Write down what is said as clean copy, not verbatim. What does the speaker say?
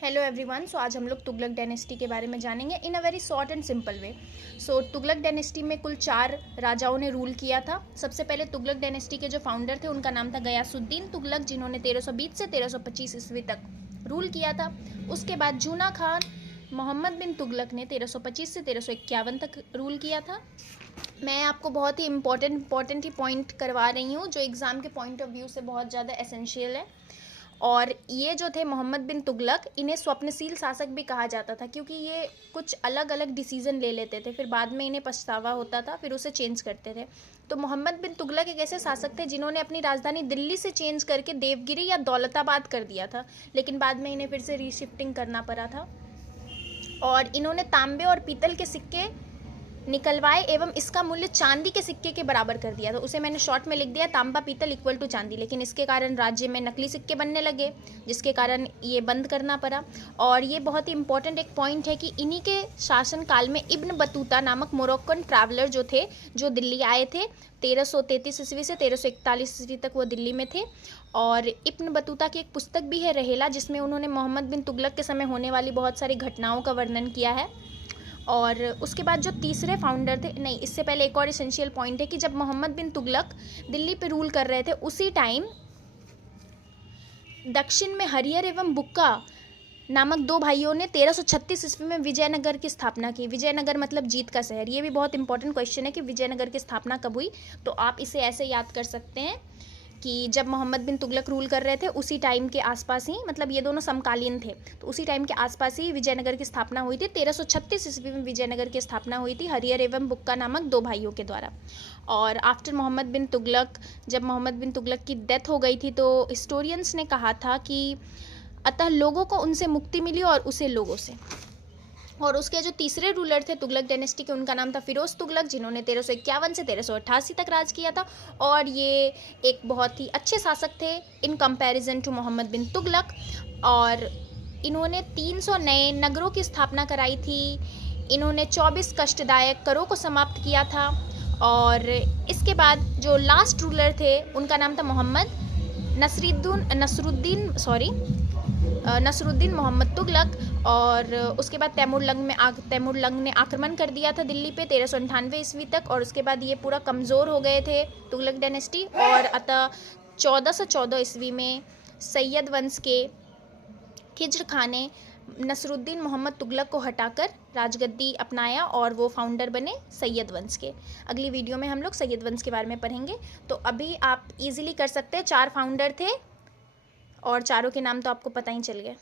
Hello everyone. सो आज हम लोग तुगलक डायनेस्टी के बारे में जानेंगे in a very short and simple way. So Tughlaq dynasty में कुल 4 राजाओं ने रूल किया था। सबसे पहले तुगलक डायनेस्टी के जो फाउंडर थे उनका नाम था गयासुद्दीन तुगलक, जिन्होंने 1320 से 1325 ईस्वी तक रूल किया था। उसके बाद जूना खान मोहम्मद बिन तुगलक ने 1325 से 1351 तक रूल किया था। मैं आपको बहुत ही इम्पोर्टेंट ही पॉइंट करवा रही हूँ जो एग्ज़ाम के पॉइंट ऑफ व्यू से बहुत ज़्यादा एसेंशियल है। और ये जो थे मोहम्मद बिन तुगलक, इन्हें स्वप्नशील शासक भी कहा जाता था क्योंकि ये कुछ अलग अलग डिसीजन ले लेते थे, फिर बाद में इन्हें पछतावा होता था, फिर उसे चेंज करते थे। तो मोहम्मद बिन तुगलक एक ऐसे शासक थे जिन्होंने अपनी राजधानी दिल्ली से चेंज करके देवगिरी या दौलताबाद कर दिया था, लेकिन बाद में इन्हें फिर से रीशिफ्टिंग करना पड़ा था। और इन्होंने तांबे और पीतल के सिक्के निकलवाए एवं इसका मूल्य चांदी के सिक्के के बराबर कर दिया। तो उसे मैंने शॉर्ट में लिख दिया तांबा पीतल इक्वल टू चांदी, लेकिन इसके कारण राज्य में नकली सिक्के बनने लगे, जिसके कारण ये बंद करना पड़ा। और ये बहुत ही इंपॉर्टेंट एक पॉइंट है कि इन्हीं के शासनकाल में इब्न बतूता नामक मोरक्कन ट्रैवलर जो थे, जो दिल्ली आए थे 1333 ईस्वी से 1341 ईस्वी तक वो दिल्ली में थे। और इब्न बतूता की एक पुस्तक भी है रहेला, जिसमें उन्होंने मोहम्मद बिन तुगलक के समय होने वाली बहुत सारी घटनाओं का वर्णन किया है। और उसके बाद जो तीसरे फाउंडर थे, नहीं इससे पहले एक और एसेंशियल पॉइंट है कि जब मोहम्मद बिन तुगलक दिल्ली पे रूल कर रहे थे उसी टाइम दक्षिण में हरियर एवं बुक्का नामक 2 भाइयों ने 1336 ईस्वी में विजयनगर की स्थापना की। विजयनगर मतलब जीत का शहर। ये भी बहुत इंपॉर्टेंट क्वेश्चन है कि विजयनगर की स्थापना कब हुई, तो आप इसे ऐसे याद कर सकते हैं कि जब मोहम्मद बिन तुगलक रूल कर रहे थे उसी टाइम के आसपास ही, मतलब ये दोनों समकालीन थे, तो उसी टाइम के आसपास ही विजयनगर की स्थापना हुई थी। 1336 ईस्वी में विजयनगर की स्थापना हुई थी हरियर एवं बुक्का नामक 2 भाइयों के द्वारा। और आफ्टर मोहम्मद बिन तुगलक, जब मोहम्मद बिन तुगलक की डेथ हो गई थी, तो हिस्टोरियंस ने कहा था कि अतः लोगों को उनसे मुक्ति मिली और उसे लोगों से। और उसके जो तीसरे रूलर थे तुगलक डायनेस्टी के, उनका नाम था फिरोज तुगलक, जिन्होंने 1351 से 1388 तक राज किया था। और ये एक बहुत ही अच्छे शासक थे इन कंपैरिजन टू मोहम्मद बिन तुगलक। और इन्होंने 300 नए नगरों की स्थापना कराई थी। इन्होंने 24 कष्टदायक करों को समाप्त किया था। और इसके बाद जो लास्ट रूलर थे उनका नाम था मोहम्मद नसरुद्दीन मोहम्मद तुगलक। और उसके बाद तैमूरलंग ने आक्रमण कर दिया था दिल्ली पे 1398 ईस्वी तक। और उसके बाद ये पूरा कमज़ोर हो गए थे तुगलक डायनेस्टी। और अतः 1414 ईस्वी में सैयद वंश के खिज्र खान ने नसरुद्दीन मोहम्मद तुगलक को हटाकर राजगद्दी अपनाया और वो फाउंडर बने सैयद वंश के। अगली वीडियो में हम लोग सैयद वंश के बारे में पढ़ेंगे। तो अभी आप इजीली कर सकते हैं, 4 फाउंडर थे और चारों के नाम तो आपको पता ही चल गए।